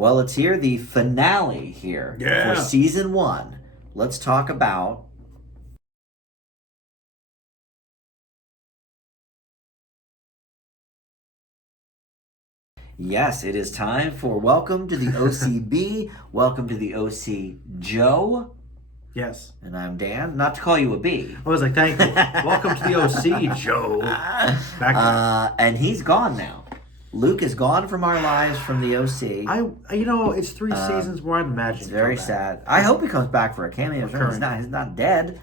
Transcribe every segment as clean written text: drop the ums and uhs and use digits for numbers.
Well, it's here, the finale here for season 1. Let's talk about Yes, it is time for Welcome to the OCB. Welcome to the OC Joe. Yes. And I'm Dan. Not to call you a B. I was like, thank you. Welcome to the OC, Joe. And he's gone now. Luke is gone from our lives from the OC. It's 3 seasons where I'd imagine. It's very sad. I hope he comes back for a cameo. He's not dead.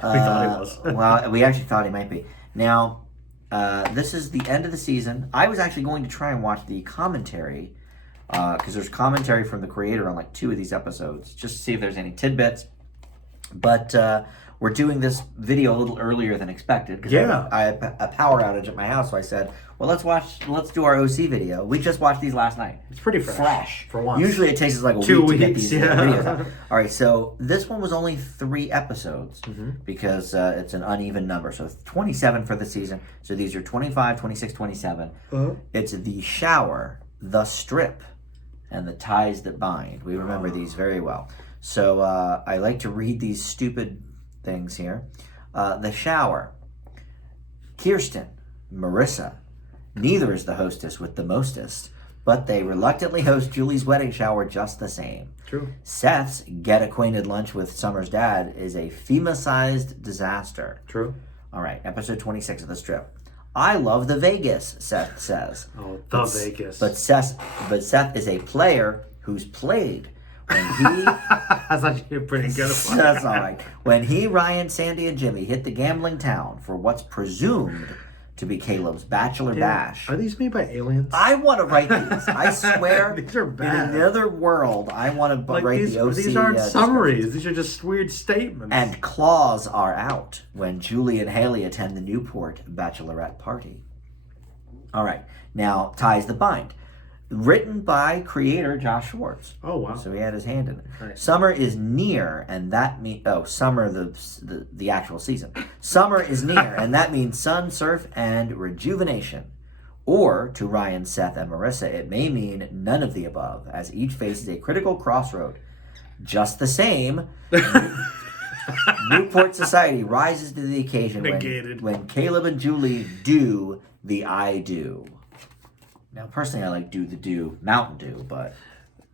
We thought he was. Well, we actually thought he might be. Now, this is the end of the season. I was actually going to try and watch the commentary because there's commentary from the creator on like 2 of these episodes, just to see if there's any tidbits. But we're doing this video a little earlier than expected because I had a power outage at my house, so I said, well, let's do our OC video. We just watched these last night. It's pretty fresh for once. Usually it takes us like a 2 week weeks, to get these videos out. All right, so this one was only 3 episodes because it's an uneven number. So 27 for the season. So these are 25, 26, 27. It's The Shower, The Strip, and The Ties That Bind. We remember these very well. So I like to read these stupid things here. The Shower. Kirsten, Marissa. Neither is the hostess with the mostest, but they reluctantly host Julie's wedding shower just the same. True. Seth's get-acquainted lunch with Summer's dad is a FEMA-sized disaster. True. All right, episode 26 of The Strip. I love the Vegas, Seth says. Oh, Vegas. But Seth is a player who's played. When he, I thought you were pretty good at That's all right. When he, Ryan, Sandy, and Jimmy hit the gambling town for what's presumed to be Caleb's bachelor bash. Are these made by aliens? I want to write these. I swear, these are bad. In another world, I want to write the OC. These aren't summaries. These are just weird statements. And claws are out when Julie and Haley attend the Newport bachelorette party. All right. Now, Ties the Bind. Written by creator Josh Schwartz. Oh, wow. So he had his hand in it. Right. Summer is near, and that means... Oh, summer, the actual season. Summer is near, and that means sun, surf, and rejuvenation. Or, to Ryan, Seth, and Marissa, it may mean none of the above, as each faces a critical crossroad. Just the same, Newport society rises to the occasion when Caleb and Julie do the I do. Now, personally, I like Mountain Dew, but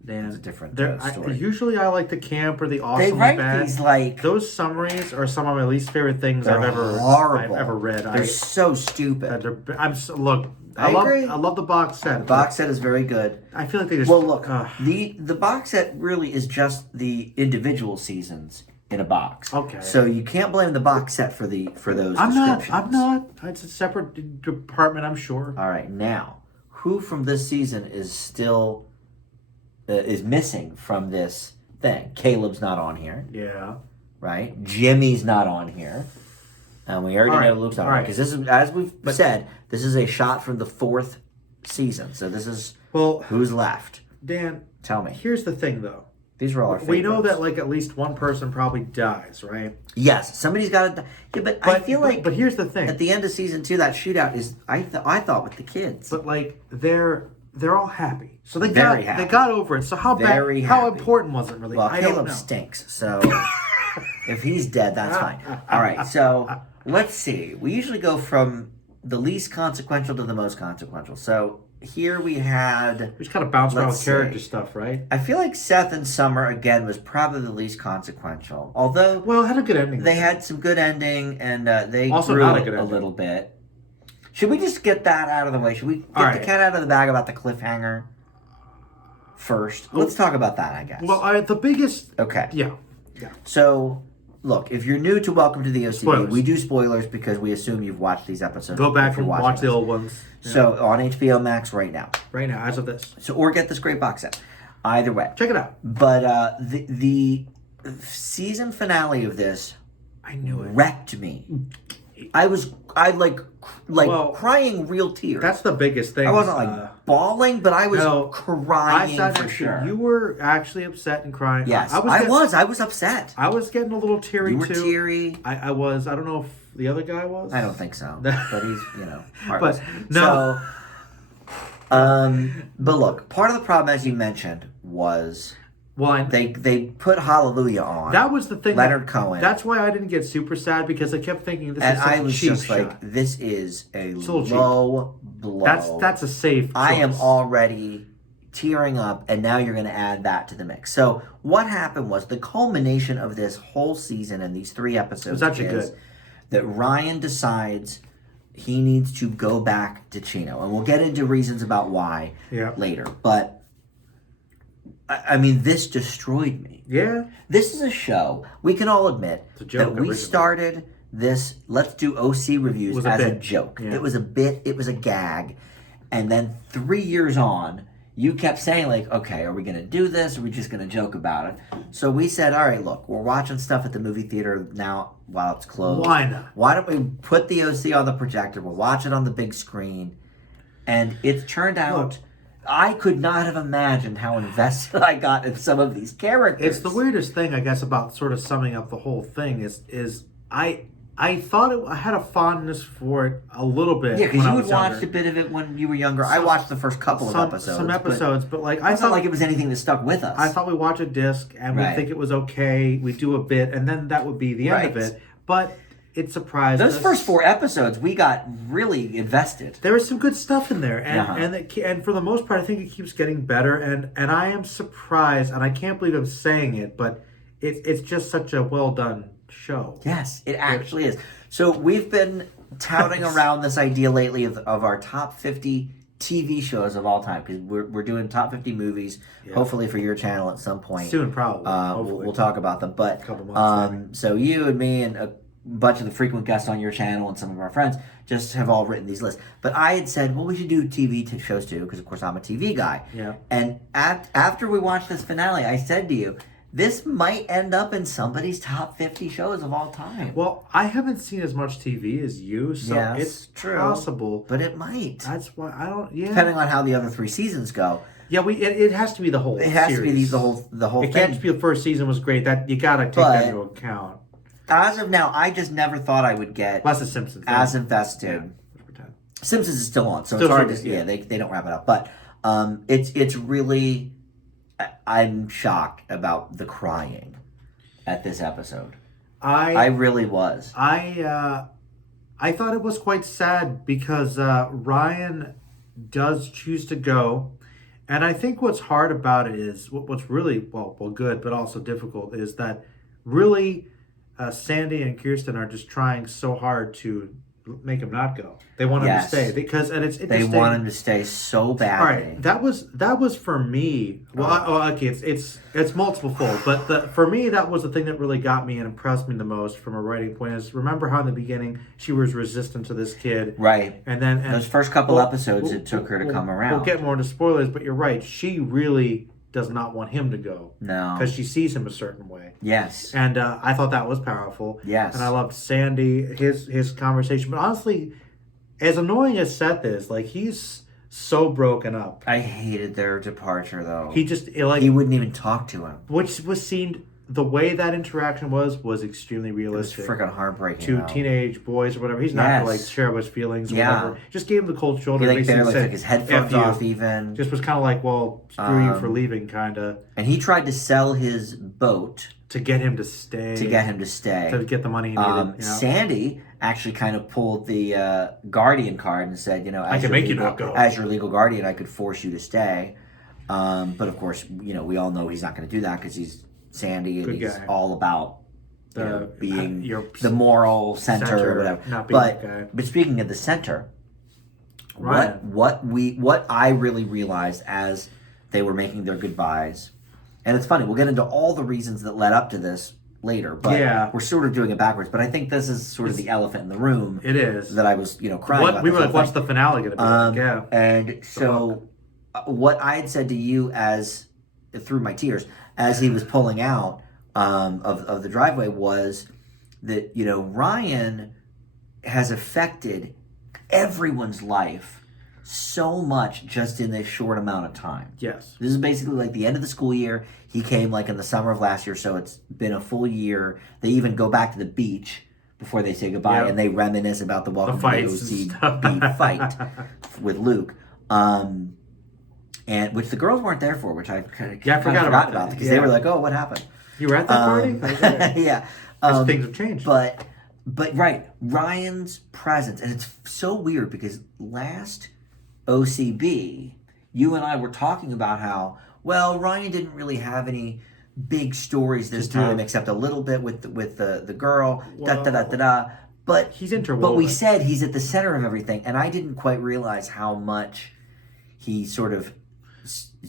it's a different story. Usually, I like the camp or the awesome. They write these like those summaries are some of my least favorite things I've ever read. They're so stupid. I love the box set. The box set is very good. I feel like they just the box set really is just the individual seasons in a box. Okay. So you can't blame the box set for those descriptions. I'm not. It's a separate department, I'm sure. All right, now. Who from this season is still is missing from this thing? Caleb's not on here. Yeah. Right? Jimmy's not on here. And we already know Luke's not on because this is, as we've said, this is a shot from the 4th season. So this is who's left. Dan, tell me. Here's the thing, though. These are all our favorites. We know that like at least one person probably dies, right? Yes, somebody's got to. Yeah, but I feel like. But here's the thing. At the end of season 2, that shootout is I thought with the kids. But like they're all happy, so they got over it. So how important was it really? Well, Caleb stinks, so if he's dead, that's fine. All right, so let's see. We usually go from the least consequential to the most consequential. So. Here we just kind of bounced around with character stuff, right? I feel like Seth and Summer, again, was probably the least consequential. Although... Well, it had a good ending. They had some good ending, and they also grew not a good a little bit. Should we just get that out of the way? Should we get the cat out of the bag about the cliffhanger first? Let's talk about that, I guess. Well, the biggest... Okay. Yeah. So... Look, if you're new to Welcome to the OCB, we do spoilers because we assume you've watched these episodes. Go back and watch the old ones. Yeah. So, on HBO Max right now. Right now, as of this. So, or get this great box set. Either way. Check it out. But the season finale of this wrecked me. I crying real tears. That's the biggest thing. I wasn't bawling, but I was crying for sure. You were actually upset and crying. Yes, I was upset. I was getting a little teary too. You were teary. I was. I don't know if the other guy was. I don't think so. But he's heartless. But no. But look, part of the problem, as you mentioned, was they put Hallelujah on. That was the thing. Leonard Cohen. That's why I didn't get super sad, because I kept thinking this and is such I was a cheap just shot. like, this is a So low blow. That's a safe choice. I am already tearing up, and now you're going to add that to the mix. So what happened was the culmination of this whole season and these 3 episodes is that Ryan decides he needs to go back to Chino. And we'll get into reasons about why later. But, I mean, this destroyed me. Yeah. This is a show, we can all admit, that we started this Let's Do OC reviews as a joke. Yeah. It was a bit, it was a gag. And then 3 years on, you kept saying, like, okay, are we going to do this? Or are we just going to joke about it? So we said, all right, look, we're watching stuff at the movie theater now while it's closed. Why not? Why don't we put the OC on the projector? We'll watch it on the big screen. And it turned out, I could not have imagined how invested I got in some of these characters. It's the weirdest thing, I guess, about sort of summing up the whole thing is I thought I had a fondness for it a little bit. Yeah, because you had watched a bit of it when you were younger. I watched the first couple of episodes. Some episodes, but like I felt like it was anything that stuck with us. I thought we watch a disc and we think it was okay. We do a bit, and then that would be the end of it. But it surprised us. Those first 4 episodes, we got really invested. There was some good stuff in there, and for the most part, I think it keeps getting better. And I am surprised, and I can't believe I'm saying it, but it's just such a well done show. Yes, it actually is. So we've been touting around this idea lately of our top 50 TV shows of all time, because we're doing top 50 movies, hopefully for your channel at some point. Soon, probably. We'll talk about them. But a couple months. So you and me and a bunch of the frequent guests on your channel and some of our friends just have all written these lists. But I had said, well, we should do TV shows too, because of course I'm a TV guy. Yeah. And after we watched this finale, I said to you, this might end up in somebody's top 50 shows of all time. Well, I haven't seen as much TV as you, so it's true, possible. But it might. That's why I don't. Yeah. Depending on how the other 3 seasons go. Yeah, it has to be the whole. It has series. to be the whole. It can't just be the first season was great. That you got to take that into account. As of now, I just never thought I would get less the Simpsons as invested. Yeah. Simpsons is still on, so it's hard to. Yeah, they don't wrap it up, but it's really. I'm shocked about the crying at this episode. I really was. I thought it was quite sad because Ryan does choose to go, and I think what's hard about it is what's really well good, but also difficult is that really Sandy and Kirsten are just trying so hard to make him not go. They want him to stay because, and it's interesting. They want him to stay so badly. All right, that was for me. Well, okay, it's multiple fold, but for me that was the thing that really got me and impressed me the most from a writing point. Is remember how in the beginning she was resistant to this kid, right? And then those first couple episodes, it took her to come around. We'll get more into spoilers, but you're right. She really does not want him to go. No. Because she sees him a certain way. Yes. And I thought that was powerful. Yes. And I loved Sandy, his conversation. But honestly, as annoying as Seth is, like, he's so broken up. I hated their departure, though. He just, he wouldn't even talk to him. Which was seen, the way that interaction was extremely realistic. It was freaking heartbreaking. To teenage boys or whatever. He's not going to, share his feelings or whatever. Just gave him the cold shoulder. He barely took his headphones off even. Just was kind of like, well, screw you for leaving, kind of. And he tried to sell his boat. To get him to stay. To get him to stay. To get the money he needed. Sandy actually kind of pulled the guardian card and said, I can make you not go. As your legal guardian, I could force you to stay. But of course, we all know he's not going to do that because he's Sandy and he's all about being the moral center or whatever. Not being that guy. But speaking of the center, what I really realized as they were making their goodbyes, and it's funny, we'll get into all the reasons that led up to this later, but we're sort of doing it backwards. But I think this is sort of the elephant in the room. It is. That I was, crying about. We were like, what's the finale going to be like? And so what I had said to you through my tears, as he was pulling out of the driveway, was that, Ryan has affected everyone's life so much just in this short amount of time. Yes. This is basically like the end of the school year. He came like in the summer of last year, so it's been a full year. They even go back to the beach before they say goodbye, and they reminisce about the Welcome to the OC beat fight with Luke. and which the girls weren't there for, which I kind of forgot about that. because they were like, "Oh, what happened?" You were at that party? Yeah. Things have changed. But right, Ryan's presence, and it's so weird because last OCB, you and I were talking about how, well, Ryan didn't really have any big stories this time, except a little bit with the girl, But he's interwoven. But we said he's at the center of everything, and I didn't quite realize how much he sort of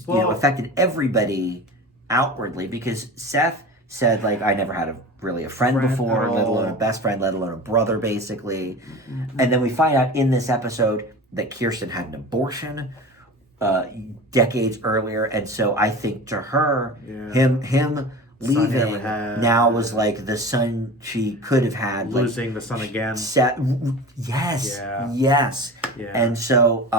affected everybody outwardly, because Seth said, like, I never had really a friend before, let alone a best friend, let alone a brother, basically. Mm-hmm. And then we find out in this episode that Kirsten had an abortion decades earlier, and so I think to her, him leaving now was like the son she could have had, losing the son again. Yes. And so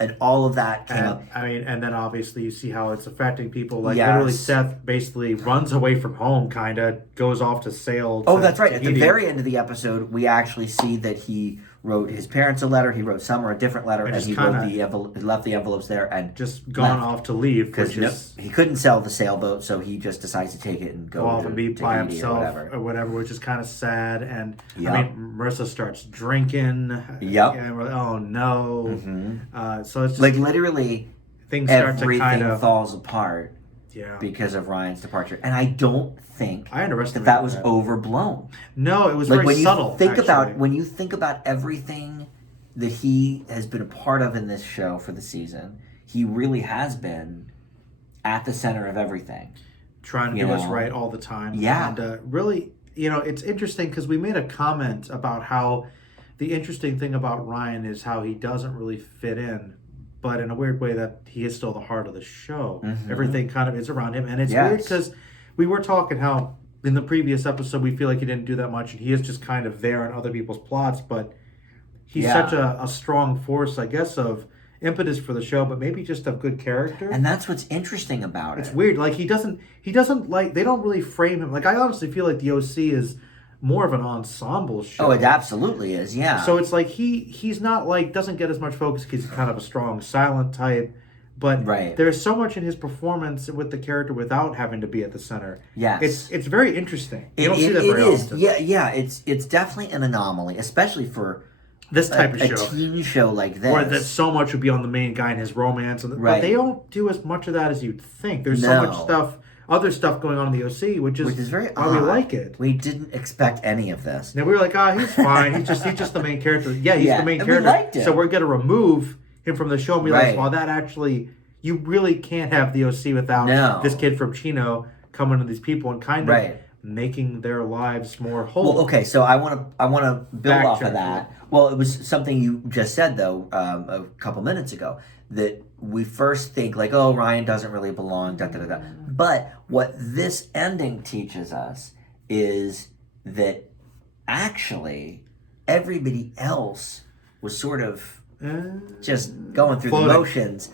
and all of that came up. I mean, and then obviously you see how it's affecting people. Like literally, Seth basically runs away from home, kind of goes off to sail. That's right. At the very end of the episode, we actually see that he wrote his parents a letter. He wrote Summer a different letter, and he left the envelopes there and just gone off to leave because he couldn't sell the sailboat, so he just decides to take it and go off and be by himself or whatever, which is kind of sad. And I mean, Marissa starts drinking. And we're like, oh no. Mm-hmm. So it's just, like literally things start to kind of falls apart. Because of Ryan's departure, and I don't think that was overblown. No, it was like very subtle. When you think about everything that he has been a part of in this show for the season, he really has been at the center of everything, trying to do us right all the time. Yeah, and really, it's interesting because we made a comment about how the interesting thing about Ryan is how he doesn't really fit in. But in a weird way that he is still the heart of the show. Mm-hmm. Everything kind of is around him. And it's weird because we were talking how in the previous episode we feel like he didn't do that much and he is just kind of there in other people's plots. But he's such a strong force, I guess, of impetus for the show, but maybe just of good character. And that's what's interesting about it. It's weird. Like he doesn't like, they don't really frame him. Like I honestly feel like the OC is more of an ensemble show. Oh, it absolutely is, yeah. So it's like he's not like, doesn't get as much focus because he's kind of a strong silent type, but there's so much in his performance with the character without having to be at the center. Yes. It's very interesting. You don't see that very often. Yeah, it's definitely an anomaly, especially for this type of show. A teen show like this. Where that so much would be on the main guy and his romance. But they don't do as much of that as you'd think. There's so much other stuff going on in the OC, which is very why odd. We like it. We didn't expect any of this. Now we were like, he's fine. He's just the main character. Yeah, he's the main character. We liked him. So we're gonna remove him from the show and be like, well, that actually, you really can't have the OC without this kid from Chino coming to these people and kind of making their lives more whole. Well, okay, so I want to build off of that. Well, it was something you just said though a couple minutes ago, that we first think like, oh, Ryan doesn't really belong, But what this ending teaches us is that actually everybody else was sort of just going through the motions,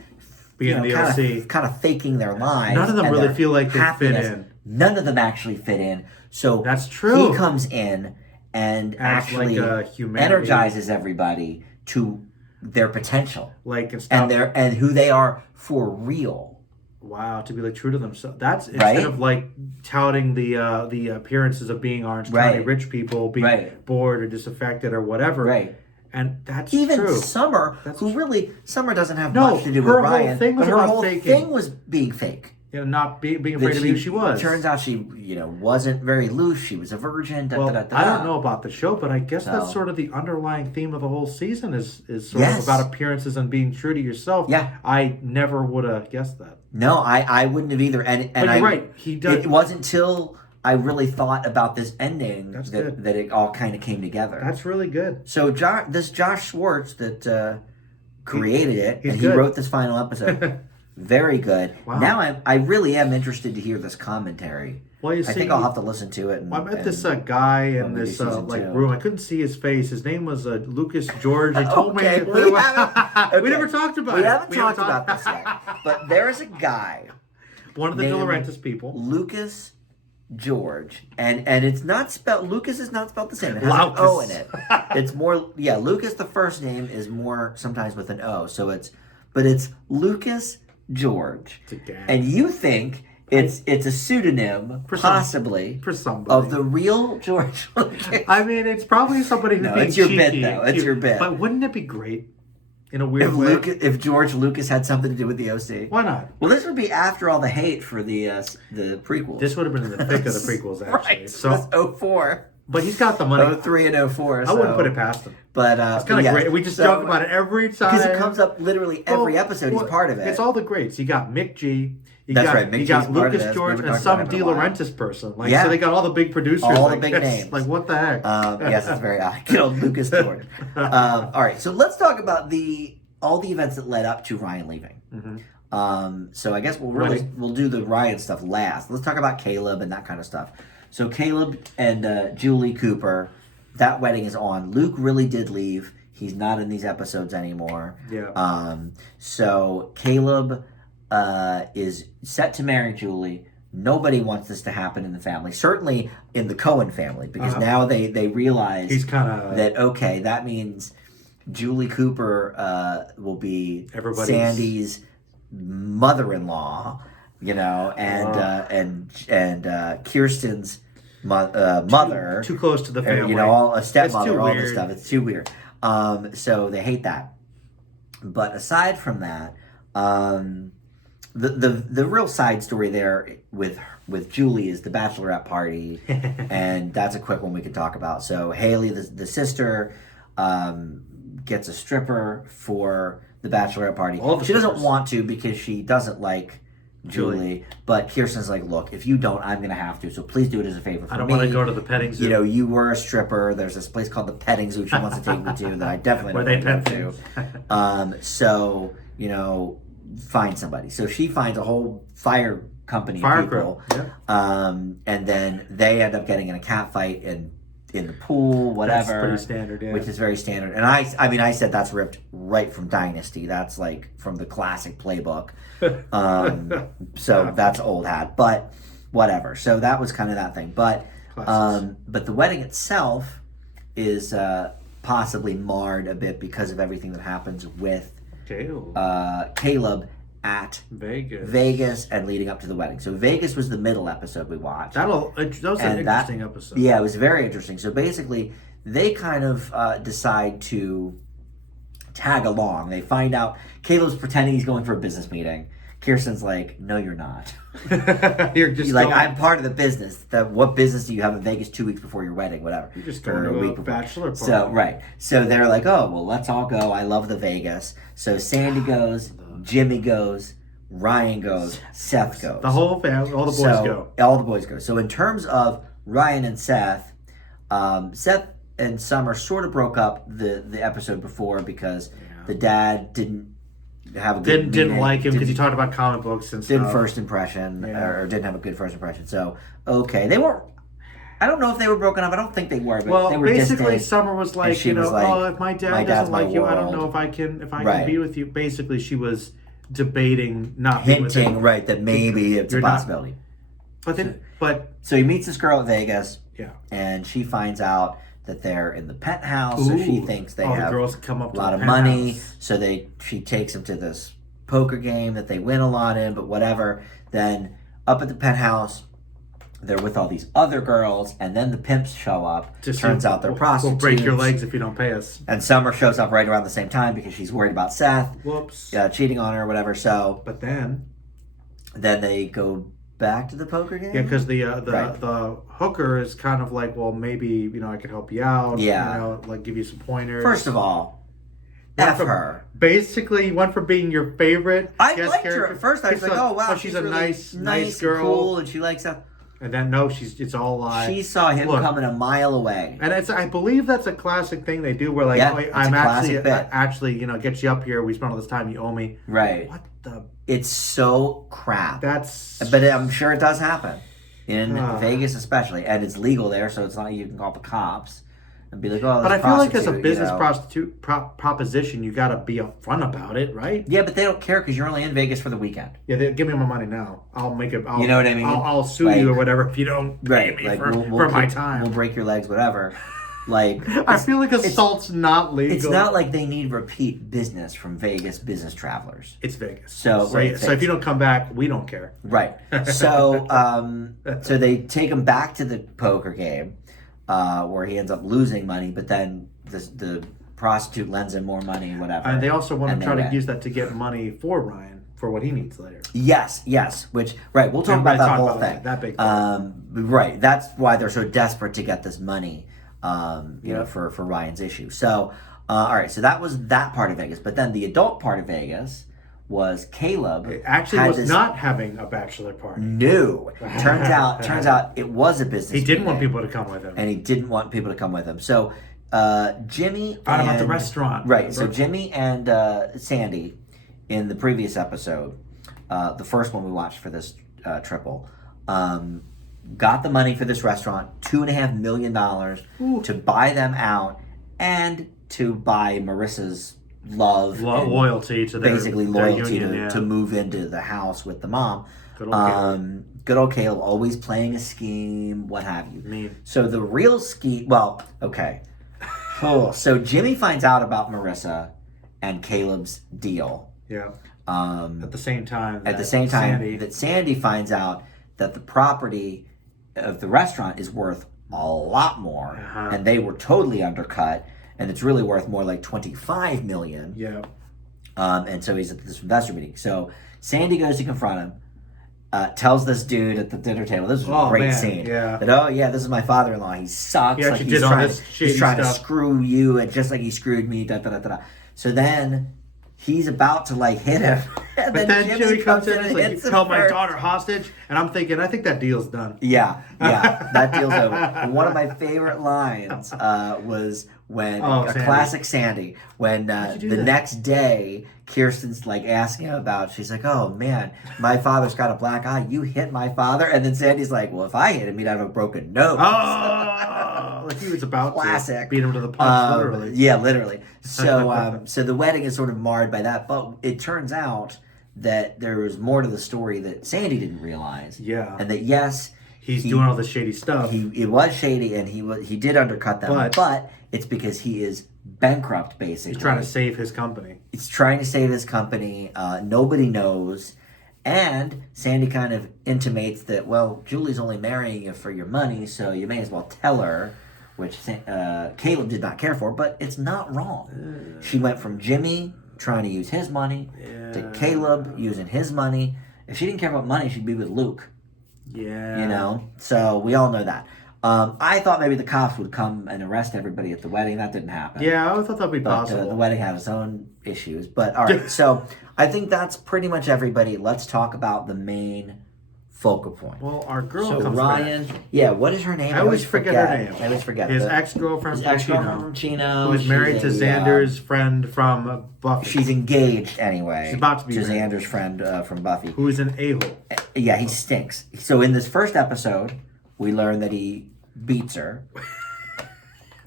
being the OC, kind of faking their lives. None of them really feel like they fit in. None of them actually fit in. So that's true. He comes in and actually energizes everybody to their potential, and who they are for real. Wow, to be like true to themselves. That's instead of like touting the appearances of being Orange County rich people, being bored or disaffected or whatever. Right. And that's even true. Summer, Summer doesn't have much to do with Ryan, but her whole thing was being fake. Not being afraid to be who she was. Turns out she, wasn't very loose. She was a virgin. I don't know about the show, but I guess that's sort of the underlying theme of the whole season is sort of about appearances and being true to yourself. Yeah. I never would have guessed that. No, I wouldn't have either. But you're right. He does. It wasn't until I really thought about this ending that it all kind of came together. That's really good. So this Josh Schwartz that created it, and he wrote this final episode. Very good. Wow. Now I really am interested to hear this commentary. Well, I think I'll have to listen to it. I met this guy in this room. I couldn't see his face. His name was Lucas George. He told me we never talked about it. We haven't talked about this yet. But there is a guy, one of the De Laurentiis people, Lucas George, and it's not spelled. Lucas is not spelled the same. It has an O in it. It's more. Lucas. The first name is more sometimes with an O. So it's Lucas George. It's a gag. And you think it's a pseudonym, possibly, for somebody. of the real George Lucas. I mean, it's probably somebody who's being it's your cheeky. bit, though. It's your bit. But wouldn't it be great in a weird way? If George Lucas had something to do with the OC. Why not? Well, this would be after all the hate for the prequels. This would have been in the thick of the prequels, actually. Right. So It was 04. But he's got the money. 03 and 04. I wouldn't put it past him. But it's kind of great. We just joke about it every time. Because it comes up literally every episode. He's part of it. It's all the greats. You got Mick G. That's right. You got Lucas George and some De Laurentiis person. So they got all the big producers. All the big names. Like, what the heck? Yes, it's very odd. Good old Lucas George. All right. So let's talk about all the events that led up to Ryan leaving. Mm-hmm. So I guess we'll do the Ryan stuff last. Let's talk about Caleb and that kind of stuff. So Caleb and Julie Cooper, that wedding is on. Luke really did leave. He's not in these episodes anymore. Yeah. So Caleb is set to marry Julie. Nobody wants this to happen in the family. Certainly in the Cohen family, because now they realize he's kind of that means Julie Cooper will be Sandy's mother-in-law. And Kirsten's mother. Too close to the family. A stepmother, all this stuff. It's too weird. So they hate that. But aside from that, the real side story there with Julie is the bachelorette party, and that's a quick one we could talk about. So Haley, the sister, gets a stripper for the bachelorette party. She doesn't want to because she doesn't like Julie, but Kirsten's like, look, if you don't, I'm going to have to, so please do it as a favor for me. I don't want to go to the petting zoo. You were a stripper. There's this place called the petting zoo she wants to take me to that I definitely don't want to go to. So, find somebody. So she finds a whole fire company of people. And then they end up getting in a cat fight in the pool, whatever. That's pretty standard, yeah. Which is very standard. And I said that's ripped right from Dynasty. That's like from the classic playbook. So that's old hat, but whatever. So that was kind of that thing. But the wedding itself is possibly marred a bit because of everything that happens with Caleb at Vegas and leading up to the wedding. So Vegas was the middle episode we watched. That was an interesting episode. Yeah, it was very interesting. So basically, they kind of decide to tag along. They find out Caleb's pretending he's going for a business meeting. Kirsten's like, no, you're not. You're just like, I'm part of the business. What business do you have in Vegas 2 weeks before your wedding? Whatever. You're just going to a bachelor party. So, right. So they're like, oh, well, let's all go. I love the Vegas. So Sandy goes, Jimmy goes, Ryan goes, Seth goes. The whole family, all the boys go. All the boys go. So in terms of Ryan and Seth, Seth and Summer sort of broke up the episode before because the dad didn't have a good didn't like him because he talked about comic books and stuff. Didn't first impression or didn't have a good first impression. So they weren't. I don't know if they were broken up. I don't think they were. But they were basically, distant, Summer was like, if my dad doesn't like you, I don't know if I can be with you. Basically, she was debating not being with him. Right, that maybe it's a possibility. So he meets this girl at Vegas. Yeah, and she finds out that they're in the penthouse. So she thinks they have girls come up a lot of money. So she takes him to this poker game that they win a lot in, but whatever. Then up at the penthouse, they're with all these other girls, and then the pimps show up. Turns out they're prostitutes. We'll break your legs if you don't pay us. And Summer shows up right around the same time because she's worried about Seth. Whoops. Cheating on her or whatever. So, but then they go back to the poker game. Yeah, because the hooker is kind of like, well, maybe I could help you out. Yeah. Like give you some pointers. First of all, F her. Basically, you went from being your favorite. I liked her at first. I was like, oh wow, she's a really nice girl, cool, and she likes that. And then it's all lies. She saw him coming a mile away. And I believe that's a classic thing they do where like, I'm actually get you up here. We spent all this time. You owe me. Right. What the? It's so crap. But I'm sure it does happen in Vegas, especially, and it's legal there, so it's not like you can call the cops and be like, oh. But I feel like as a business proposition, you got to be upfront about it, right? Yeah, but they don't care because you're only in Vegas for the weekend. Yeah, give me my money now. I'll make it. You know what I mean? I'll sue you or whatever if you don't pay me for my time. We'll break your legs, whatever. Like, I feel like assault's not legal. It's not like they need repeat business from Vegas business travelers. It's Vegas. So If you don't come back, we don't care. Right. So so they take him back to the poker game, where he ends up losing money, but then the prostitute lends him more money, whatever. And they also want to try to use that to get money for Ryan for what he needs later. Yes. Which we'll talk about that whole thing. That big thing. Right. That's why they're so desperate to get this money. For Ryan's issue. So, all right. So that was that part of Vegas. But then the adult part of Vegas was Caleb. It actually was not having a bachelor party. No. Turns out it was a business. He didn't want people to come with him. And he didn't want people to come with him. So, Jimmy found about the restaurant. Right. So Jimmy and Sandy in the previous episode, the first one we watched for this triple, got the money for this restaurant, $2.5 million to buy them out and to buy Marissa's loyalty to loyalty union, to move into the house with the mom. Good old Caleb. Always playing a scheme, what have you. Mean. So the real scheme, okay. So Jimmy finds out about Marissa and Caleb's deal. Yeah. At the same time that Sandy finds out that the property of the restaurant is worth a lot more, and they were totally undercut, and it's really worth more like $25 million. Yeah. And so he's at this investor meeting. So Sandy goes to confront him, tells this dude at the dinner table, this is a great scene. Yeah. That, this is my father-in-law. He sucks. He's trying to screw you, and just like he screwed me. So then he's about to hit him, and but then Jimmy comes in and is like, "You held my daughter hostage," and I'm thinking, I think that deal's done. Yeah, that deal's over. And one of my favorite lines was when classic Sandy, when the next day Kirsten's asking him about, she's like, "Oh man, my father's got a black eye. You hit my father," and then Sandy's like, "Well, if I hit him, he'd have a broken nose." Like he was about to beat him to the punch, literally. Yeah, literally. So, so the wedding is sort of marred by that, but it turns out that there was more to the story that Sandy didn't realize. Yeah, and that he's doing all this shady stuff. It was shady, and he did undercut them, but it's because he is bankrupt, basically. He's trying to save his company. He's trying to save his company. Nobody knows. And Sandy kind of intimates that, well, Julie's only marrying you for your money, so you may as well tell her, which Caleb did not care for, but it's not wrong. She went from Jimmy trying to use his money to Caleb using his money. If she didn't care about money, she'd be with Luke. Yeah. So we all know that. I thought maybe the cops would come and arrest everybody at the wedding. That didn't happen. Yeah, I thought that'd be possible. The wedding had its own issues. But all right, so I think that's pretty much everybody. Let's talk about the main focal point. Well, our girl comes Ryan, back. Yeah, what is her name? I always forget her name. I always forget. His ex-girlfriend from Chino. Who is married to Xander's friend from Buffy. She's engaged anyway. She's about to be married. Xander's friend from Buffy. Who is an a-hole. Yeah, he stinks. So in this first episode, we learn that he beats her.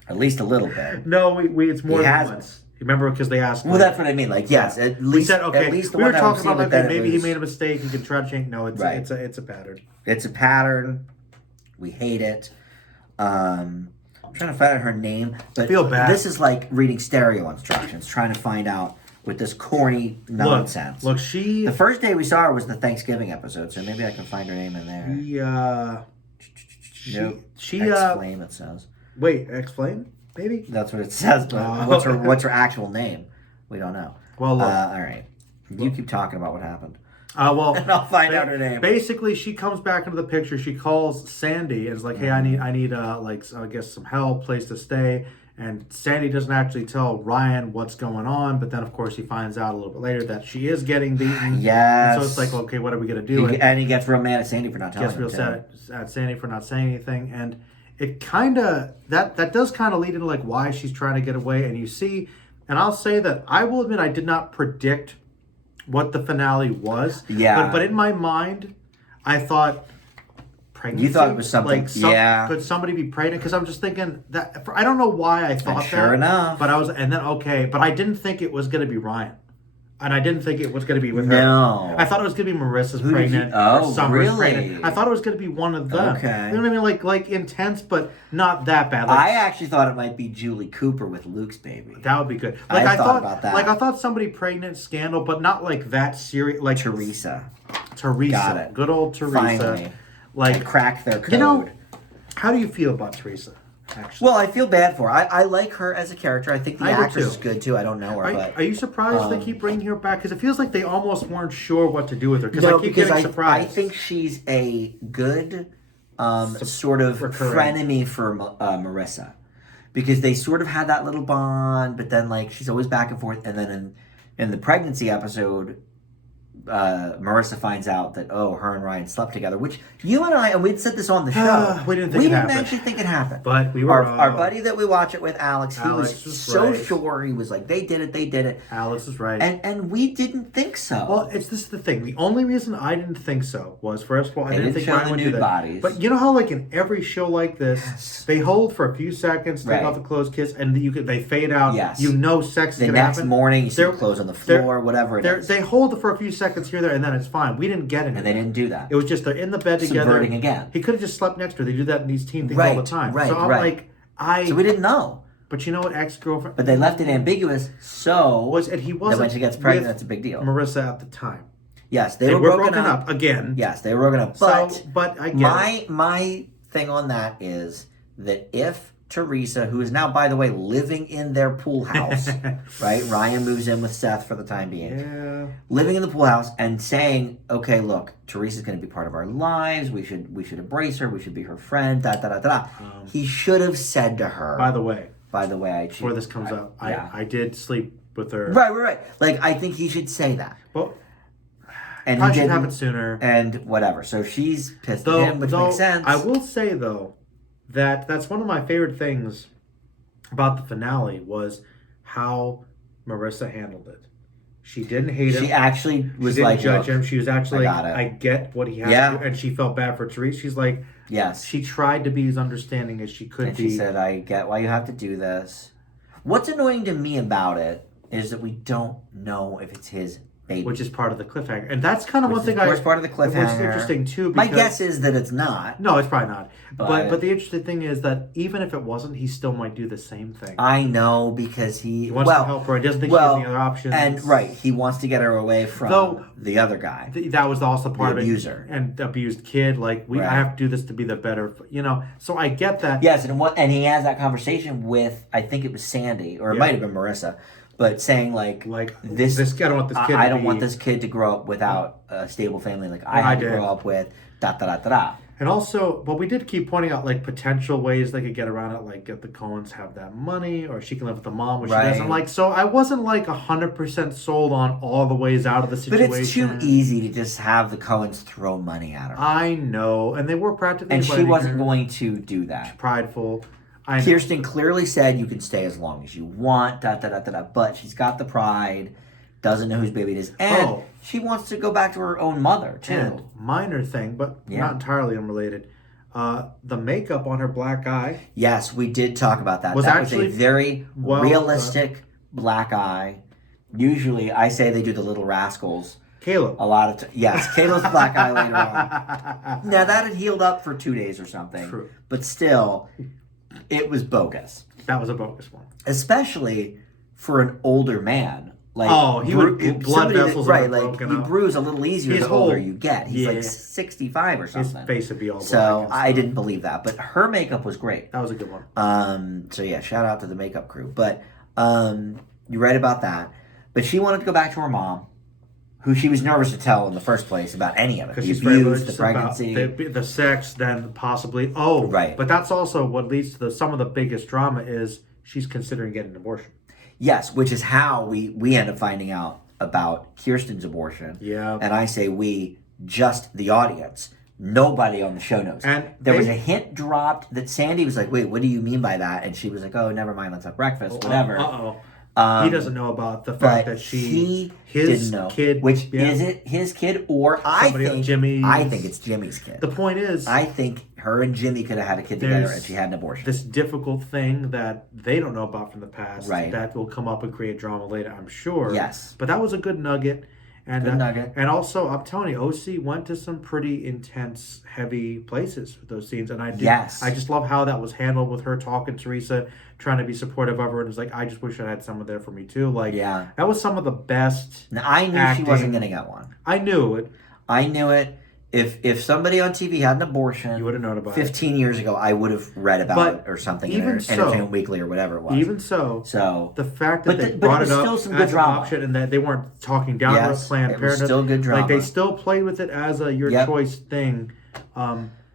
At least a little bit. No, it's more than once. Remember, because they asked. Well, that's what I mean. Yes, at least. We said okay. At least we were talking about maybe he made a mistake. He can try to change. No, it's a pattern. It's a pattern. We hate it. I'm trying to find out her name, but I feel bad. This is like reading stereo instructions, trying to find out with this corny nonsense. Look, the first day we saw her was the Thanksgiving episode, so maybe I can find her name in there. Nope. X-Flame, it says. Wait, X-Flame? Maybe? That's what it says, but what's her actual name? We don't know. Well, look. All right. You keep talking about what happened. Well, and I'll find out her name. Basically, she comes back into the picture. She calls Sandy and is like, "Hey, I need I guess some help, place to stay." And Sandy doesn't actually tell Ryan what's going on, but then of course he finds out a little bit later that she is getting beaten. Yes. And so it's like, okay, what are we gonna do? And he gets real mad at Sandy for not telling him. Gets real sad at Sandy for not saying anything, and it kind of that does kind of lead into why she's trying to get away. And you see, and I'll say that I will admit I did not predict what the finale was. Yeah. But in my mind, I thought pregnancy. You thought it was something. Could somebody be pregnant? Because I'm just thinking that I don't know why I thought that. Sure enough. But I was, and then okay, but I didn't think it was going to be Ryan. And I didn't think it was going to be with her. No. I thought it was going to be Marissa's Who did you- pregnant. Oh, or Summer's really? pregnant. I thought it was going to be one of them. Okay. You know what I mean? Like intense, but not that bad. I actually thought it might be Julie Cooper with Luke's baby. That would be good. I thought about that. Like I thought somebody pregnant scandal, but not like that serious. Like Teresa. Got it. Good old Teresa. Finally. Like They cracked their code. You know, how do you feel about Teresa? Actually, Well, I feel bad for her. I like her as a character. I think the I do actress too. is good too. I don't know her, but are you surprised they keep bringing her back? Because it feels like they almost weren't sure what to do with her. Because no, I keep because getting surprised. I think she's a good sort of Recurring. frenemy for Marissa, because they sort of had that little bond, but then like she's always back and forth, and then in the pregnancy episode, Marissa finds out that her and Ryan slept together, which you and I, and we'd said this on the show, we didn't think it happened. actually think it happened, But we were our buddy that we watch it with, Alex, he Alex was was so right. sure. He was like, they did it, Alex is right. and we didn't think so. Well, this is the thing. The only reason I didn't think so was, first of all, I They didn't didn't think show Ryan the would do nude that. bodies. But you know how, like in every show like this, Yes. they hold for a few seconds, take Right. off the clothes, kiss, and they fade out. Yes. You know, sex is the gonna next happen. morning, you see They're- the clothes on the they're- floor, whatever it is. They hold it for a few seconds here, there, and then it's fine. We didn't get it. And they didn't do that. It was just they're in the bed together. Subverting again. He could have just slept next to her. They do that in these teen things all the time. Right, So I'm right. like, So we didn't know. But you know what, ex-girlfriend. But they left it ambiguous, so and he that wasn't when she gets pregnant, with that's a big deal. Marissa at the time. Yes, They were broken up again. Yes, they were broken up. But But I get my thing on that is that if Teresa, who is now, by the way, living in their pool house, right? Ryan moves in with Seth for the time being. Yeah. Living in the pool house and saying, okay, look, Teresa's going to be part of our lives. We should embrace her. We should be her friend. Da da da da. He should have said to her. By the way, before this comes up, yeah. I did sleep with her. Right. Like, I think he should say that. Well, And probably he should didn't, happen sooner. and whatever. So she's pissed at him, which makes sense. I will say though that's one of my favorite things about the finale was how Marissa handled it. She didn't hate him. She actually was she didn't like, judge look, him. She was actually I got it. I get what he has Yeah. to do, and she felt bad for Teresa. She's like, yes. she tried to be as understanding as she could And be. she said, I get why you have to do this. What's annoying to me about it is that we don't know if it's his baby. which is part of the cliffhanger, and that's kind of one thing. Of course, part of the cliffhanger. What's interesting too. My Because, guess is that it's not. no, it's probably not. But- But the interesting thing is that even if it wasn't, he still might do the same thing. I know because he He wants to help her. He doesn't think she has any other options. And right, he wants to get her away from Though- the other guy. That was also part of it. abuser. And abused kid. Like I Right. have to do this to be the better. So I get that. Yes, and he has that conversation with, I think it was Sandy, or it Yeah. might have been Marissa, but saying like this. I don't want this kid. I to don't be, want this kid to grow up without a stable family like I I had to did. grow up with. Da da da da da. And also, but we did keep pointing out like potential ways they could get around it, like get the Coens have that money, or she can live with the mom, which she Right. doesn't like. So I wasn't like 100% sold on all the ways out of the But situation. it's too easy to just have the Coens throw money at her, I know, and they were practically. and she inviting wasn't her. going to do that. Prideful. I know. Kirsten clearly said you can stay as long as you want. Da da da da da. But she's got the pride. Doesn't know whose baby it is, and she wants to go back to her own mother too. And minor thing, but not entirely unrelated. The makeup on her black eye. Yes, we did talk about that. Was That actually was a very realistic black eye. Usually, I say they do the Little Rascals. Caleb. A lot of yes, Caleb's black eye later on. Now that had healed up for 2 days or something. True. But still, it was bogus. That was a bogus one. Especially for an older man. Like, he would blood vessels right? are Like broken you up. bruise a little easier His the older whole- you get. He's like yeah. 65 or His something. face would be all black. So and I stuff. didn't believe that, but her makeup was great. That was a good one. So yeah, shout out to the makeup crew. But you're right about that. But she wanted to go back to her mom, who she was nervous to tell in the first place about any of it. Because The she's very abuse, the religious pregnancy. about the sex, then possibly. Oh, Right. But that's also what leads to some of the biggest drama is she's considering getting an abortion. Yes, which is how we end up finding out about Kirsten's abortion. Yeah. And I say we, just the audience. Nobody on the show knows. And there was a hint dropped that Sandy was like, wait, what do you mean by that? And she was like, oh, never mind, let's have breakfast, whatever. Uh-oh. He doesn't know about the fact that his didn't know, kid, which is it his kid or I think it's Jimmy's kid. The point is, I think her and Jimmy could have had a kid together, and she had an abortion. This difficult thing that they don't know about from the past, right? That will come up and create drama later, I'm sure. Yes, but that was a good nugget. And good nugget. And also, I'm telling you, OC went to some pretty intense, heavy places with those scenes, and I just love how that was handled with her talking to Teresa, trying to be supportive of her, and it was like, I just wish I had someone there for me too. Like, that was some of the best. Now, I knew acting. She wasn't going to get one. I knew it. I knew it. If somebody on TV had an abortion, you would have known about 15 years ago, I would have read about it or something in Entertainment Weekly or whatever it was. Even so, the fact that they brought it up as an option and that they weren't talking down about Planned Parenthood, still good drama. Like they still played with it as a your choice thing.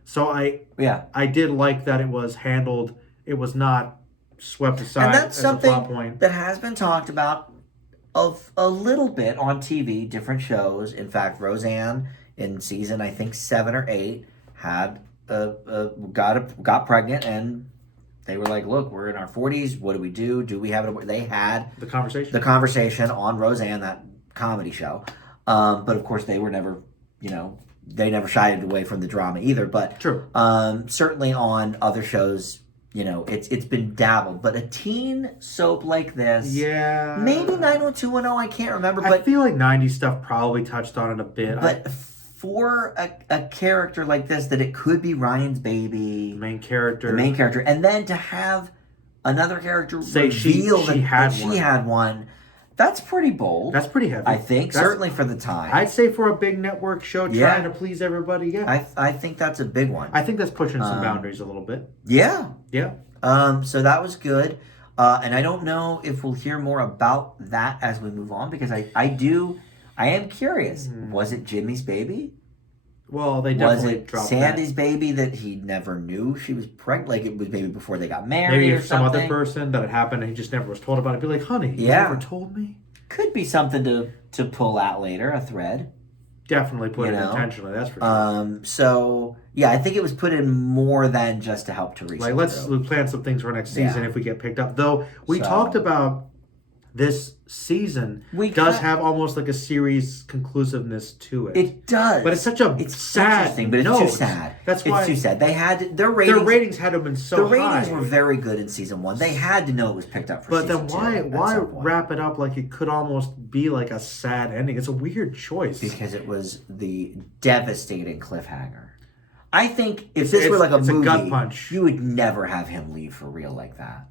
So I did like that it was handled. It was not swept aside. And that's as a plot point. Something that has been talked about of a little bit on TV, different shows. In fact, Roseanne, in season, I think 7 or 8, had got pregnant, and they were like, "Look, we're in our 40s. What do we do? Do we have it?" They had the conversation on Roseanne, that comedy show. But of course, they were never, they never shied away from the drama either. But true. Certainly on other shows, it's been dabbled. But a teen soap like this, maybe 90210, I can't remember. But I feel like 90s stuff probably touched on it a bit. But for a character like this, that it could be Ryan's baby, the main character, and then to have another character say reveal she had one, that's pretty bold. That's pretty heavy. I think, certainly for the time. I'd say for a big network show trying to please everybody, I think that's a big one. I think that's pushing some boundaries a little bit. Yeah. Yeah. So that was good. And I don't know if we'll hear more about that as we move on, because I am curious. Was it Jimmy's baby? Well, they definitely dropped Was it Sandy's baby that he never knew she was pregnant? Like, it was maybe before they got married, maybe or some something? other person that had happened and he just never was told about it. Be like, honey, you never told me? Could be something to pull out later, a thread. Definitely put it intentionally, that's for sure. So, yeah, I think it was put in more than just to help Teresa. Like, let's plan some things for next season if we get picked up. Though, we talked about this season have almost like a series conclusiveness to it. It does. But it's such a sad thing, but it's too sad. That's why it's too sad. They had their ratings had to have been so high. The ratings were very good in season 1. They had to know it was picked up for season 2. But then why wrap it up like it could almost be like a sad ending? It's a weird choice. Because it was the devastating cliffhanger. I think if this were like a movie, gut punch. You would never have him leave for real like that.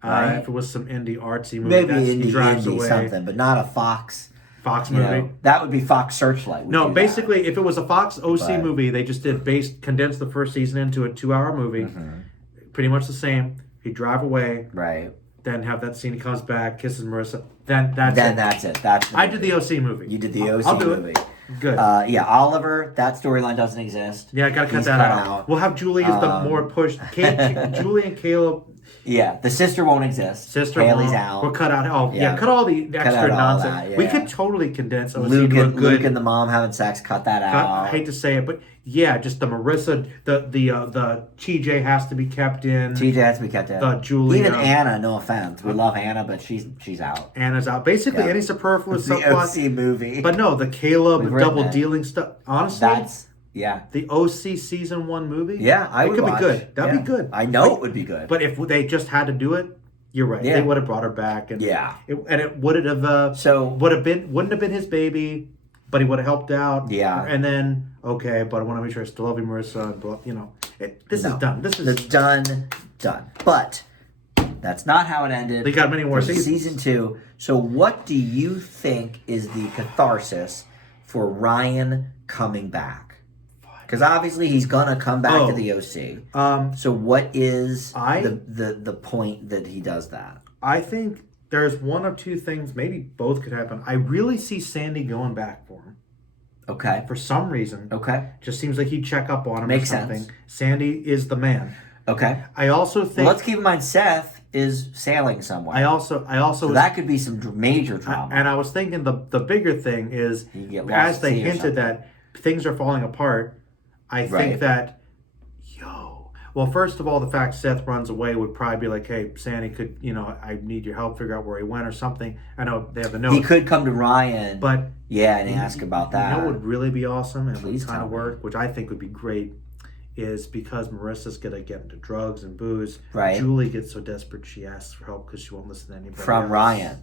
Right? If it was some indie artsy movie, maybe indie something, but not a Fox movie. That would be Fox Searchlight. No, basically, if it was a Fox OC movie, they just condensed the first season into a 2-hour movie. Pretty much the same. He'd drive away, right? Then have that scene. He comes back, kisses Marissa. Then that's it. I did the OC movie. You did the OC movie. Good. Oliver, that storyline doesn't exist. Yeah, gotta cut that out. We'll have Julie as the more pushed. Julie and Caleb. Yeah, the sister won't exist. Haley's out. We'll cut out. Cut all the extra nonsense. We could totally condense. Luke and the mom having sex. Cut that out. I hate to say it, but just the Marissa, the TJ has to be kept in. TJ has to be kept in. The Julie, even Anna. No offense, we love Anna, but she's out. Anna's out. Basically, any superfluous the OC movie. But no, the Caleb double dealing stuff. Honestly, that's. Yeah. The OC season 1 movie? Yeah, it could be good. That'd be good. I know it would be good. But if they just had to do it, you're right. Yeah. They would have brought her back. And it wouldn't have been his baby, but he would have helped out. Yeah. And then, but I want to make sure I still love you, Marissa. And this is done. It's done. But that's not how it ended. They got many more seasons. Season 2. So what do you think is the catharsis for Ryan coming back? Because obviously he's gonna come back to the OC. So what is the point that he does that? I think there's one or two things, maybe both could happen. I really see Sandy going back for him. Okay. For some reason. Okay. Just seems like he'd check up on him Makes or something. sense. Sandy is the man. Okay. I also think. Let's keep in mind Seth is sailing somewhere. I also. So that could be some major trauma. And I was thinking the bigger thing is as they hinted that things are falling apart. I think that, Well, first of all, the fact Seth runs away would probably be like, hey, Sandy, I need your help, figure out where he went or something. I know they have the note. He could come to Ryan, but and ask about that. You know what would really be awesome and would kind of me. work, which I think would be great, is because Marissa's going to get into drugs and booze. Right. Julie gets so desperate she asks for help because she won't listen to anybody From else. Ryan.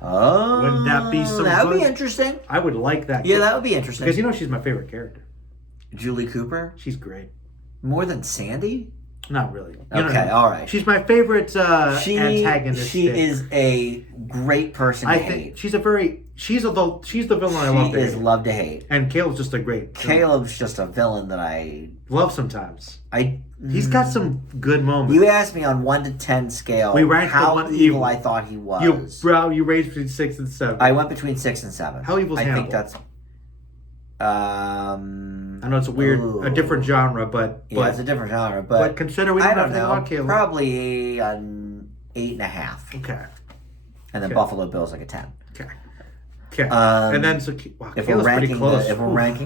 Oh. Wouldn't that be so That would good? be interesting. I would like that. Yeah, that would be interesting. Because she's my favorite character. Julie Cooper? She's great. More than Sandy? Not really. Okay, all right. She's my favorite antagonist. She is a great person to hate. She's the villain I love to hate. She is love to hate. And Caleb's just a great villain. Caleb's just a villain that I love sometimes. He's got some good moments. You asked me on 1 to 10 scale we ranked how evil I thought he was. You rated between 6 and 7. I went between 6 and 7. How evil's Hannibal? I think that's I know it's a different genre, but it's a different genre. But consider we don't know about Caleb. Probably an 8.5. Okay. And then Buffalo Bill's like a 10. Okay. And then if we're ranking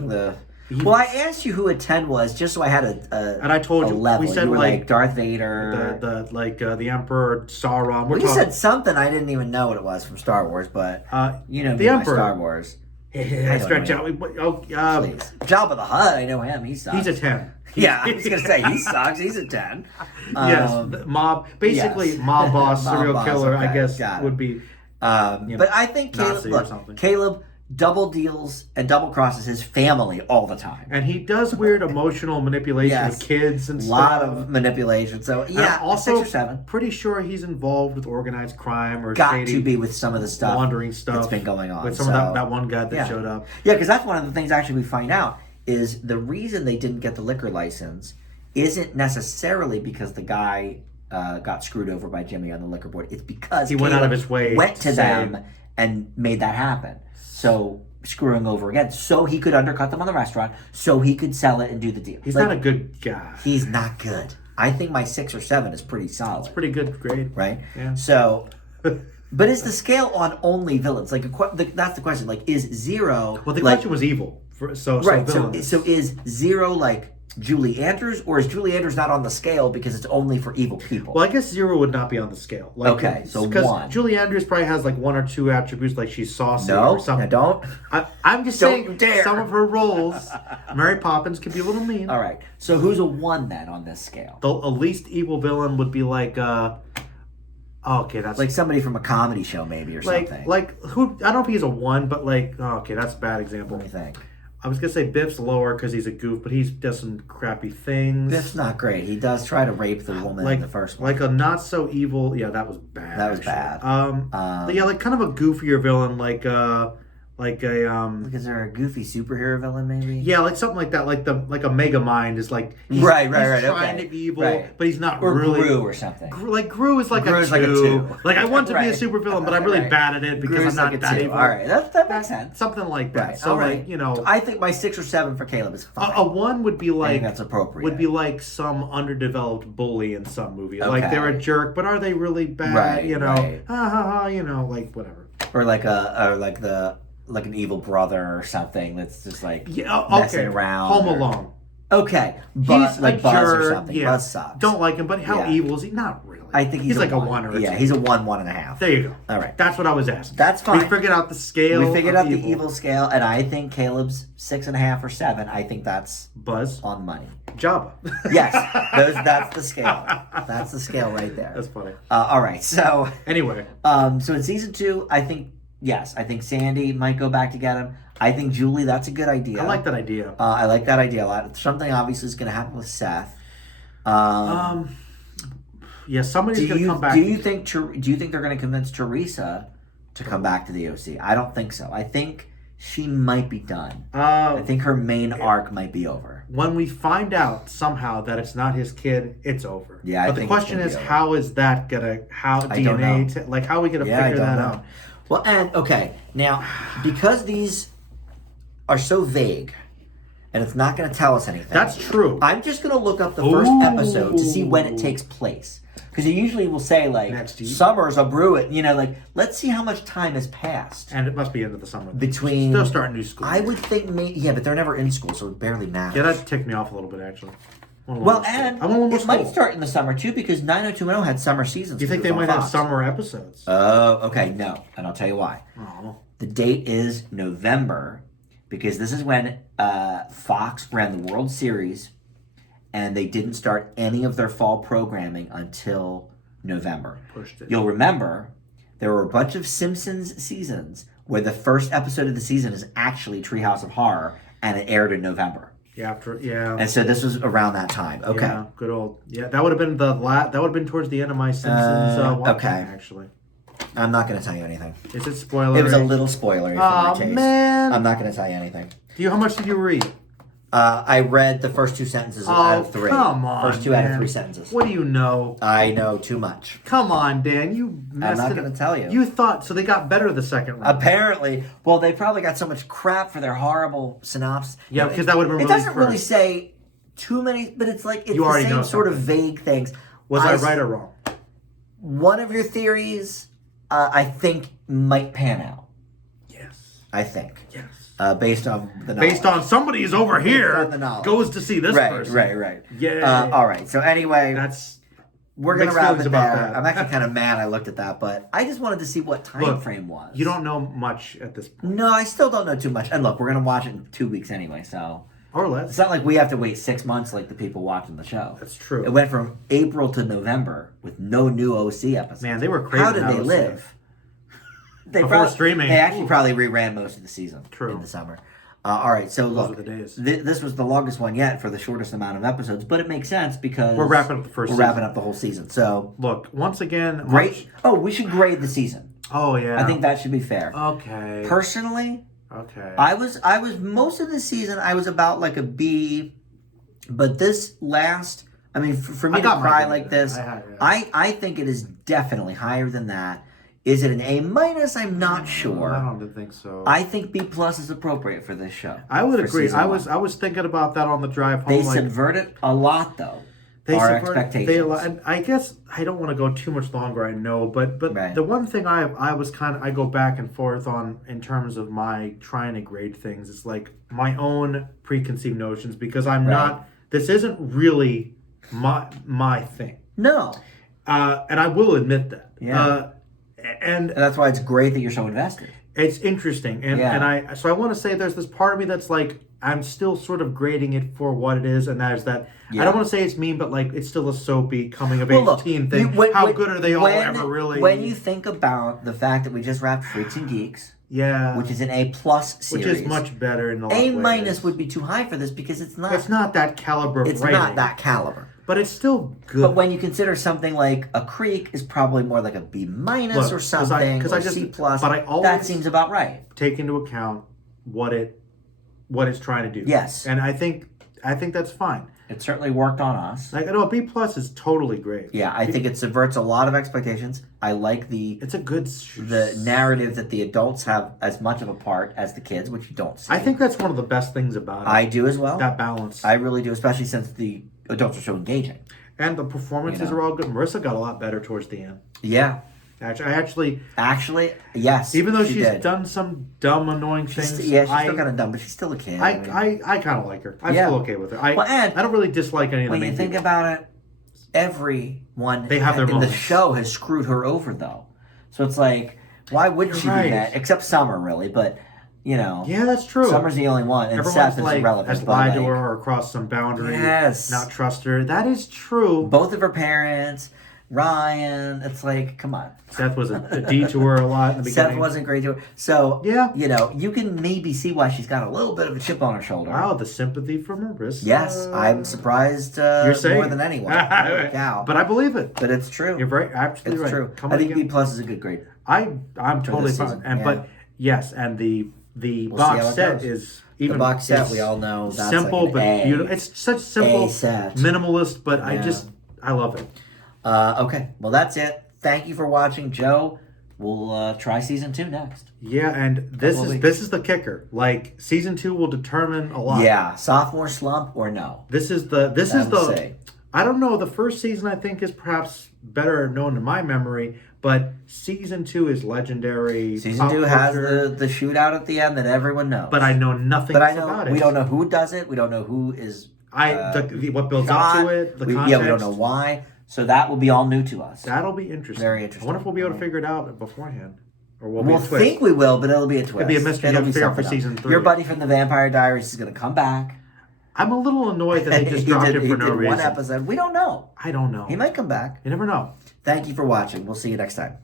the, well, I asked you who a 10 was just so I had and I told you level. We said you were like Darth Vader, the Emperor, Sauron. You said something I didn't even know what it was from Star Wars, but the Emperor, Star Wars. Stretch out. Please. Jabba the Hutt, I know him. He sucks. He's a 10. Yeah, I was gonna say he sucks. He's a 10. Yes, mob. Basically, mob boss, serial killer. Okay, I guess would be. But I think Caleb double deals and double crosses his family all the time, and he does weird emotional manipulation of kids and stuff. A lot of manipulation. So also 6 or 7. Pretty sure he's involved with organized crime or got to be with some of the stuff laundering stuff that's been going on with some of that one guy that showed up. Yeah, because that's one of the things actually we find out is the reason they didn't get the liquor license isn't necessarily because the guy got screwed over by Jimmy on the liquor board. It's because he went out of his way, went to them and made that happen. So screwing over again, so he could undercut them on the restaurant, so he could sell it and do the deal. He's not a good guy. He's not good. I think my 6 or 7 is pretty solid. It's pretty good grade, right? Yeah. So, but is the scale on only villains? Like that's the question. Like, is 0? Well, the question was evil. So is 0 like Julie Andrews, or is Julie Andrews not on the scale because it's only for evil people? Well, I guess 0 would not be on the scale. So 1. Because Julie Andrews probably has like 1 or 2 attributes, like she's saucy or something. No, don't. I'm just saying some of her roles. Mary Poppins can be a little mean. All right. So who's a 1 then on this scale? The least evil villain would be like. Okay, that's like somebody from a comedy show, maybe, or something. Like who? I don't know if he's a 1, but okay, that's a bad example. What do you think? I was gonna say Biff's lower because he's a goof, but he does some crappy things. Biff's not great. He does try to rape the woman in the first one. Like a not so evil. Yeah, that was bad. That was bad. Like kind of a goofier villain, like Is there a goofy superhero villain, maybe? Yeah, like something like that. Like a Mega Mind is like he's right. trying to be evil, but he's not really. Gru or something. Gru is like a 2. Like I want to be a super villain, but I'm really bad at it because I'm not that evil. All right, that makes sense. Something like that. Right. So I think my 6 or 7 for Caleb is fine. A 1 would be like I think that's appropriate. Would be like some underdeveloped bully in some movie. Okay. Like they're a jerk, but are they really bad? Right. Like whatever. Or like an evil brother or something that's just like messing around. Home Alone. Okay, he's like Buzz jerk, or something. Yeah. Buzz sucks. Don't like him, but how evil is he? Not really. I think he's like a 1 or a 2. Yeah, he's a 1, 1.5. There you go. All right, that's what I was asking. That's fine. We figured out the scale. We figured out the evil scale, and I think Caleb's 6.5 or 7. I think that's Buzz on money. Jabba. Yes, that's the scale. That's the scale right there. That's funny. All right, so anyway, so in season 2, I think Sandy might go back to get him. I think Julie, that's a good idea. I like that idea. I like that idea a lot. Something obviously is going to happen with Seth. Yeah, somebody's going to come back. Do you think they're going to convince Teresa to come back to the OC? I don't think so. I think she might be done. I think her main arc might be over. When we find out somehow that it's not his kid, it's over. Yeah, but the question is, how is that gonna? How DNA? How are we gonna figure that out? Well, and okay, now because these are so vague, and it's not going to tell us anything. That's true. I'm just going to look up the first episode to see when it takes place. Because it usually will say, like, summer's a brewing. Let's see how much time has passed. And it must be into the summer. Between... They'll start new school. I would think maybe... Yeah, but they're never in school, so it barely matters. Yeah, that ticked me off a little bit, actually. Well, and I want one more it might school. start in the summer too because 90210 had summer seasons. Do you think they might have summer episodes? Oh, okay, no, and I'll tell you why. Oh. The date is November because this is when Fox ran the World Series, and they didn't start any of their fall programming until November. Pushed it. You'll remember there were a bunch of Simpsons seasons where the first episode of the season is actually Treehouse of Horror, and it aired in November. Yeah. And so this was around that time. Okay. Yeah, good old. Yeah, that would have been that would have been towards the end of my Simpsons watching, okay. Actually. I'm not going to tell you anything. Is it spoiler? It was a little spoilery for my taste. Man. I'm not going to tell you anything. How much did you read? I read the first 2 sentences out of 3. Come on, First 2 out of 3 sentences. What do you know? I know too much. Come on, Dan. You messed I'm not going to tell you. You thought, so they got better the second round. Apparently. Well, they probably got so much crap for their horrible synopsis. Yeah, because that would have been It released doesn't really first. say too many, but it's like, it's You the already same know sort of something. vague things. Was I right or wrong? One of your theories, I think, might pan out. Yes. I think. Yes. Based on the knowledge. Based on somebody's over here on the knowledge. goes to see this person. Right. Yeah. All right. So anyway, we're gonna mixed wrap feelings it about there. that. I'm actually kind of mad I looked at that, but I just wanted to see what time frame was. You don't know much at this point. No, I still don't know too much. And look, we're gonna watch it in 2 weeks anyway, so Or less. it's not like we have to wait 6 months like the people watching the show. That's true. It went from April to November with no new OC episodes. Man, they were crazy. How did they live? They Before streaming. They actually probably reran most of the season. True. In the summer. All right, so look, were the days. This was the longest one yet for the shortest amount of episodes, but it makes sense because We're wrapping up the first We're season. wrapping up the whole season. So Look, once again, great. Oh, we should grade the season. Oh yeah. I think that should be fair. Okay. Personally, Okay. I was most of the season I was about like a B, but this last, I mean, for me I to got my cry B like there. this, I had, yeah. I think it is definitely higher than that. Is it an A minus? I'm not sure. I don't think so. I think B plus is appropriate for this show. I would for agree. season I one. was thinking about that on the drive home. They like, subverted a lot though. They our subvert- expectations. and I guess I don't want to go too much longer. I know, but Right. the one thing I was I go back and forth on in terms of my trying to grade things. It's like my own preconceived notions because I'm Right. not. This isn't really my thing. No. And I will admit that. Yeah. And And that's why it's great that you're so invested. it's interesting, and Yeah. I want to say there's this part of me that's like I'm still sort of grading it for what it is, and that is that Yeah. I don't want to say it's mean, but like it's still a soapy coming of Well, age look, teen thing. How good are they all ever really? When you think about the fact that we just wrapped Freaks and Geeks, yeah, which is an A plus series, which is much better in a lot A of ways. minus would be too high for this because it's not. It's not that caliber of It's writing, not that caliber. but it's still good. But when you consider something like A Creek is probably more like a B minus Look, or 'cause something, or I just- C plus, but I always- that seems about right. take into account what it's trying to do. Yes. and I think that's fine. It certainly worked on us. Like I know B plus is totally great. Yeah, I think it subverts a lot of expectations. I like the It's a good. narrative that the adults have as much of a part as the kids, which you don't see. I think that's one of the best things about it. I do as well. That balance. I really do, especially since the adults are so engaging. And the performances You know. are all good. Marissa got a lot better towards the end. Yeah. Actually, Actually, yes. even though she she's did. done some dumb, annoying things, She's still kind of dumb, but she's still a kid. mean, I kind of like her. I'm Yeah. still okay with her. I and don't really dislike any of the when main you think people. about it, everyone They have their in moments. the show has screwed her over, though. So it's like, why wouldn't she You're right. do that? Except Summer, really. But, you know, Yeah, that's true. Summer's the only one. And Everyone's Seth is like irrelevant. has but, lied to like, her or crossed some boundary. Yes. Not trust her. That is true. both of her parents, Ryan, it's like, come on. Seth was a detour a lot in the beginning. Seth wasn't great to her. So, Yeah. you know, you can maybe see why she's got a little bit of a chip on her shoulder. Wow, the sympathy from Marissa. Yes, I'm surprised You're saying more than anyone. Holy cow. But I believe it. But it's true. You're very absolutely It's right. true. Come I on think again. B plus is a good grade. I'm totally this fine. season, And yeah. but yes, and the We'll see box how it set goes. is The even box set, it's we all know that's simple like an but A. beautiful. It's such simple, A set. minimalist, but I Yeah. I love it. Okay, well that's it. Thank you for watching, Joe. We'll try season 2 next. Yeah, and this is the kicker. Like season 2 will determine a lot. Yeah, sophomore slump or no. This is That'll say. I don't know. The first season I think is perhaps better known to my memory, but season 2 is legendary. Season pop 2 has culture, the shootout at the end that everyone knows. but I know nothing But I about know it. we don't know who does it. We don't know who is What builds up to it, the context. Yeah, we don't know why. So that will be all new to us. That'll be interesting. Very interesting. I wonder if we'll be able to figure it out beforehand. Or We'll think we will, but it'll be a twist. It'll be a mystery to figure out for season 3. Your buddy from the Vampire Diaries is going to come back. I'm a little annoyed that they just dropped it for no reason. One episode. We don't know. I don't know. He might come back. You never know. Thank you for watching. We'll see you next time.